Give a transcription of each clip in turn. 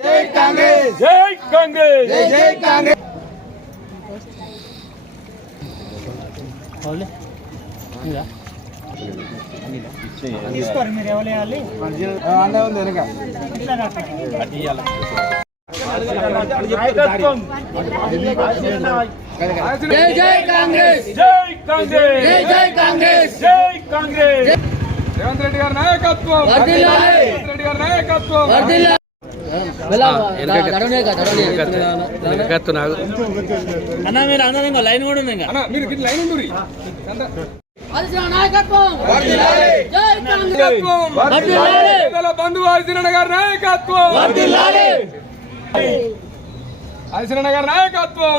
జై కాంగ్రెస్ జై కాంగ్రెస్ జై జై కాంగ్రెస్ అవునులే. ఇంకా? తీసుకోరు మీరు ఎవరు వేయాలి అందే ఉంది వెనక జై జై కాంగ్రెస్ జై కాంగ్రెస్ జై కాంగ్రెస్ జై కాంగ్రెస్ రేవంత్ రెడ్డి గారి నాయకత్వం. వర్ధిల్లాలి. రేవంత్ రెడ్డి గారి నాయకత్వం. వర్ధిల్లా. వెళ్ళా, దడవనే కాదు, దడవనే. అన్న మీరు అందరూ ఇంకో లైన్ కూడా ఉంది ఇంకా. అన్న మీరు గిట్ల లైన్ ఉండురి అదిసిన నాయకత్వం. జై కాంగ్రెస్. వర్ధిల్లాలి. పేదల బంధువు ఆదిశీలన్న గారి నాయకత్వం. ఆదిశీలన్న గారి నాయకత్వం.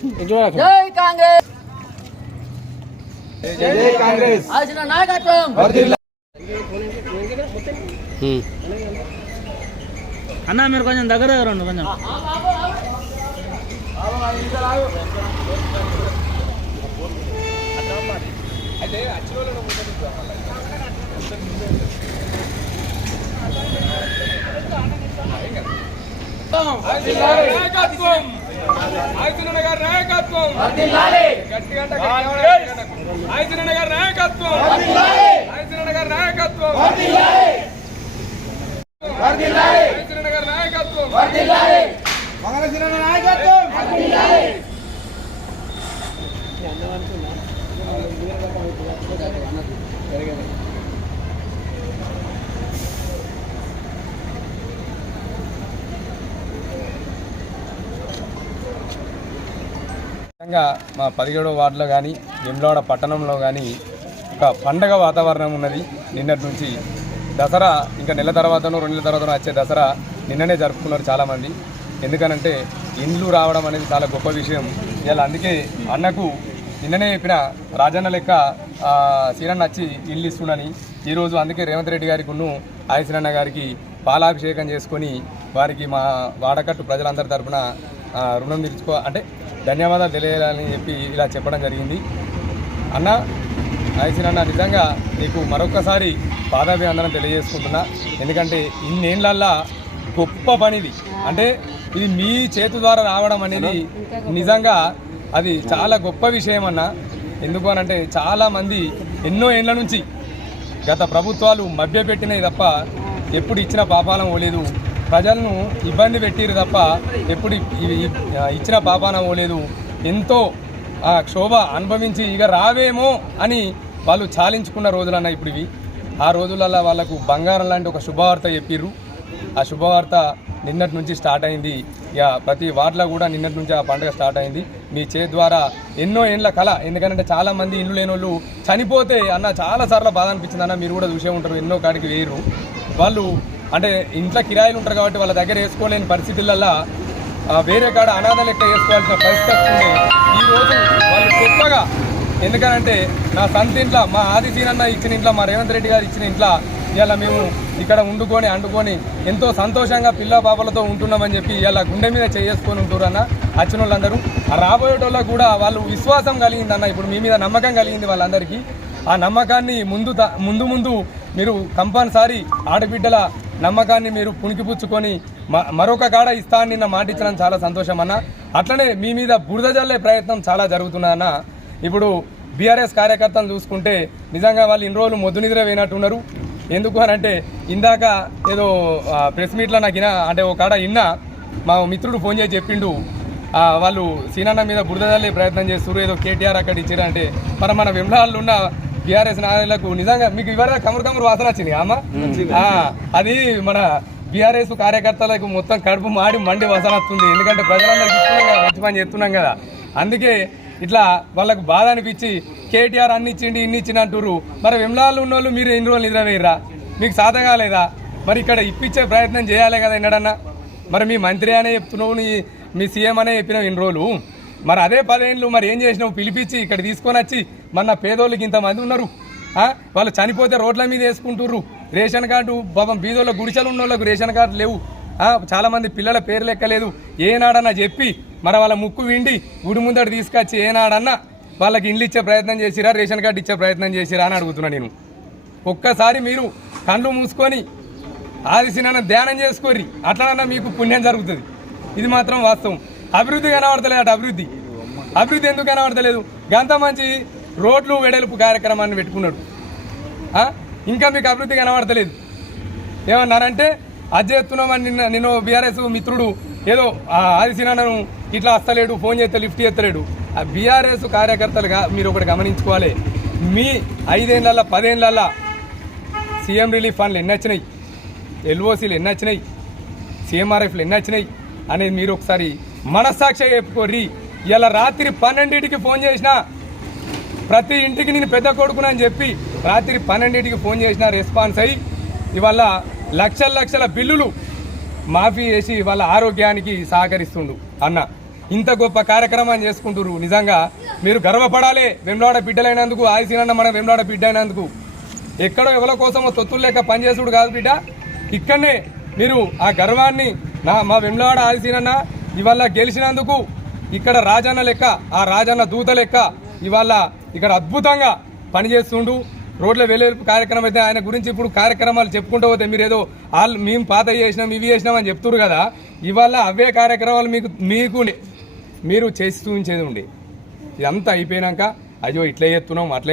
జై కాంగ్రెస్ జై జై కాంగ్రెస్ అదిసిన నాయకత్వం అన్న మీరు కొంచెం దగ్గర దగ్గర ఉండు కొంచెం. నాయకత్వం ఆదిశీలన్న గారి నాయకత్వం. గట్టిగా అంటే కాంగ్రెస్. ఆదిశీలన్న గారి నాయకత్వం. ఆదిశీలన్న గారి నాయకత్వం. గారి నాయకత్వం. మంగళశీలన్న నాయకత్వం. ముఖ్యంగా మా పదిహేడో వార్డులో కానీ వెమ్లవాడ పట్టణంలో కానీ ఒక పండగ వాతావరణం ఉన్నది. నిన్నటి నుంచి దసరా ఇంకా నెల తర్వాతనో రెండు నెలల తర్వాతనో వచ్చే దసరా నిన్ననే జరుపుకున్నారు చాలామంది. ఎందుకనంటే ఇండ్లు రావడం అనేది చాలా గొప్ప విషయం. ఇలా అందుకే అన్నకు నిన్ననే చెప్పిన రాజన్న లెక్క ఆ, సీనన్న వచ్చి ఇల్లు ఇస్తుండని ఈరోజు అందుకే రేవంత్ రెడ్డి గారికి ఉన్ను ఆయసీనన్న గారికి పాలాభిషేకం చేసుకొని వారికి మా వాడకట్టు ప్రజలందరి తరపున రుణం తీర్చుకో అంటే ధన్యవాదాలు తెలియాలని చెప్పి ఇలా చెప్పడం జరిగింది. అన్న నాయసినన్న నిజంగా నీకు మరొకసారి పాదాభివందనం తెలియజేసుకుంటున్నా. ఎందుకంటే ఇన్నేళ్ళల్లా గొప్ప పనిది. అంటే ఇది మీ చేతి ద్వారా రావడం అనేది నిజంగా అది చాలా గొప్ప విషయం అన్న. ఎందుకు అనంటే చాలామంది ఎన్నో ఏళ్ళ నుంచి గత ప్రభుత్వాలు మభ్యపెట్టినవి తప్ప ఎప్పుడు ఇచ్చిన పాపాలం ఓలేదు ప్రజలను ఇబ్బంది పెట్టిరు తప్ప ఎప్పుడు ఇచ్చిన పాపాన పోలేదు ఎంతో ఆ క్షోభ అనుభవించి ఇక రావేమో అని వాళ్ళు చాలించుకున్న రోజులన్న ఇప్పుడు ఇవి. ఆ రోజులలో వాళ్ళకు బంగారం లాంటి ఒక శుభవార్త చెప్పిర్రు. ఆ శుభవార్త నిన్నటి నుంచి స్టార్ట్ అయింది. ఇక ప్రతి వార్డులో కూడా నిన్నటి నుంచి ఆ పండుగ స్టార్ట్ అయింది. మీ చే ద్వారా ఎన్నో ఏండ్ల కళ ఎందుకంటే చాలా మంది ఇల్లు లేని వాళ్ళు చనిపోతే అన్న చాలా సార్లు బాధ అనిపించింది అన్న మీరు కూడా చూసే ఉంటారు. ఎన్నో కాడికి వేయరు. వాళ్ళు అంటే ఇంట్లో కిరాయిలు ఉంటారు కాబట్టి వాళ్ళ దగ్గర వేసుకోలేని పరిస్థితులల్లో వేరే కాడ అనాథ లెక్క వేసుకోవాల్సిన పరిస్థితి వస్తుంది. ఈ రోజు వాళ్ళు గొప్పగా ఎందుకనంటే నా సంత ఇంట్లో మా ఆదిశీనన్న ఇచ్చిన ఇంట్లో మా రేవంత్ రెడ్డి గారు ఇచ్చిన ఇంట్లో ఇలా మేము ఇక్కడ వండుకొని అండుకొని ఎంతో సంతోషంగా పిల్ల పాపలతో ఉంటున్నామని చెప్పి ఇలా గుండె మీద చేసుకొని ఉంటున్నారన్న వచ్చిన వాళ్ళందరూ ఆ రాబోయేటోళ్ళ కూడా వాళ్ళు విశ్వాసం కలిగిందన్న ఇప్పుడు మీ మీద నమ్మకం కలిగింది వాళ్ళందరికీ. ఆ నమ్మకాన్ని ముందు త- ముందు ముందు మీరు కంపల్సరీ ఆడబిడ్డల నమ్మకాన్ని మీరు పుణికిపుచ్చుకొని మ- మరొక కాడ ఇస్తా నిన్న మాట ఇచ్చడం చాలా సంతోషం అన్న. అట్లనే మీ మీద బురద జల్లే ప్రయత్నం చాలా జరుగుతున్నదన్న ఇప్పుడు బీఆర్ఎస్ కార్యకర్తలు చూసుకుంటే నిజంగా వాళ్ళు ఇన్ని రోజులు మొద్దు నిద్ర వేయనట్టున్నారు ఎందుకు అని అంటే ఇందాక ఏదో ప్రెస్ మీట్లో నాకు అంటే ఒక కాడ ఇన్నా మా మిత్రుడు ఫోన్ చేసి చెప్పిండు. వాళ్ళు సీనన్న మీద బురద జల్లే ప్రయత్నం చేస్తున్నారు ఏదో కేటీఆర్ అక్కడ ఇచ్చారంటే మరి మన విమలాల్లో ఉన్న బీఆర్ఎస్ నాయకులకు నిజంగా మీకు ఇవర కమరు కమరు వాసన వచ్చింది అమ్మ? అది మన బీఆర్ఎస్ కార్యకర్తలకు మొత్తం కడుపు మాడి మండి వాసన వస్తుంది. ఎందుకంటే ప్రజలందరికీ ఇస్తున్నాం కదా మంచి పని చేస్తున్నాం కదా. అందుకే ఇట్లా వాళ్ళకు బాధ అనిపించి కేటీఆర్ అన్ని ఇచ్చిండి ఇన్ని ఇచ్చిన అంటుర్రు. మరి వెమ్లాలు ఉన్న వాళ్ళు మీరు ఎన్ని రోజులు నిద్రవేయరా మీకు సాధ కాలేదా? మరి ఇక్కడ ఇప్పించే ప్రయత్నం చేయాలి కదా ఎన్నడన్నా. మరి మీ మంత్రి అనే చెప్తున్నావు నీ మీ సీఎం అనే చెప్పినావు ఇన్ని రోజులు. మరి అదే పదేళ్ళు మరి ఏం చేసినావు? పిలిపించి ఇక్కడ తీసుకొని వచ్చి మన పేదోళ్ళకి ఇంతమంది ఉన్నారు. వాళ్ళు చనిపోతే రోడ్ల మీద వేసుకుంటుర్రు. రేషన్ కార్డు పాపం బీదోళ్ళ గుడిసెలు ఉన్న వాళ్ళకు రేషన్ కార్డు లేవు. చాలామంది పిల్లల పేరు లెక్కలేదు. ఏనాడన్నా చెప్పి మరి వాళ్ళ ముక్కు విండి గుడి ముందట తీసుకొచ్చి ఏనాడన్నా వాళ్ళకి ఇండ్లు ఇచ్చే ప్రయత్నం చేసిరా రేషన్ కార్డు ఇచ్చే ప్రయత్నం చేసిరా అని అడుగుతున్నా నేను. ఒక్కసారి మీరు కళ్ళు మూసుకొని ఆదిశనాన్ని ధ్యానం చేసుకోర్రి. అట్లనన్నా మీకు పుణ్యం జరుగుతుంది. ఇది మాత్రం వాస్తవం. అభివృద్ధి కనబడతలేదు అటు అభివృద్ధి. అభివృద్ధి ఎందుకు కనబడతలేదు? గంత మంచి రోడ్లు వెడల్పు కార్యక్రమాన్ని పెట్టుకున్నాడు. ఇంకా మీకు అభివృద్ధి కనబడతలేదు. ఏమన్నారంటే అది చేస్తున్నామని నిన్న నిన్న బీఆర్ఎస్ మిత్రుడు ఏదో ఆ ఆదిశనాను ఇట్లా వస్తలేడు ఫోన్ చేస్తే లిఫ్ట్ చేస్తలేడు. ఆ బీఆర్ఎస్ కార్యకర్తలుగా మీరు ఒకటి గమనించుకోవాలి. మీ ఐదేళ్ళల్లో పదేళ్ళ సీఎం రిలీఫ్ ఫండ్లు ఎన్ని వచ్చినాయి? ఎల్ఓసీలు ఎన్ని వచ్చినాయి? సీఎంఆర్ఎఫ్లు ఎన్ని వచ్చినాయి? అనేది మీరు ఒకసారి మనస్సాక్షి చెప్పుకోర్రి. ఇలా రాత్రి పన్నెండింటికి ఫోన్ చేసినా ప్రతి ఇంటికి నేను పెద్ద కొడుకునని చెప్పి రాత్రి పన్నెండింటికి ఫోన్ చేసిన రెస్పాన్స్ అయ్యి ఇవాళ లక్షల లక్షల బిల్లులు మాఫీ చేసి వాళ్ళ ఆరోగ్యానికి సహకరిస్తుండు అన్న. ఇంత గొప్ప కార్యక్రమాన్ని చేసుకుంటున్నారు నిజంగా మీరు గర్వపడాలి వెమ్లాడ బిడ్డలైనందుకు ఆదిశీనన్న మన వెమ్లాడ బిడ్డ అయినందుకు. ఎక్కడో ఎవరి కోసమో తొత్తులు లేక పనిచేసుడు కాదు బిడ్డ. ఇక్కడనే మీరు ఆ గర్వాన్ని నా మా వెమ్లాడ ఆదిశీనన్న ఇవాళ గెలిచినందుకు ఇక్కడ రాజన్న లెక్క ఆ రాజన్న దూత లెక్క ఇవాళ ఇక్కడ అద్భుతంగా పనిచేస్తుండు. రోడ్ల వెలుపు కార్యక్రమం అయితే ఆయన గురించి ఇప్పుడు కార్యక్రమాలు చెప్పుకుంటూ పోతే మీరు ఏదో వాళ్ళు మేము పాత చేసినాం ఇవి చేసినాం అని చెప్తున్నారు కదా. ఇవాళ అవే కార్యక్రమాలు మీకు మీకు మీరు చేసి చూపించేది ఉండే. ఇదంతా అయిపోయినాక అయ్యో ఇట్లా చేస్తున్నాం అట్లా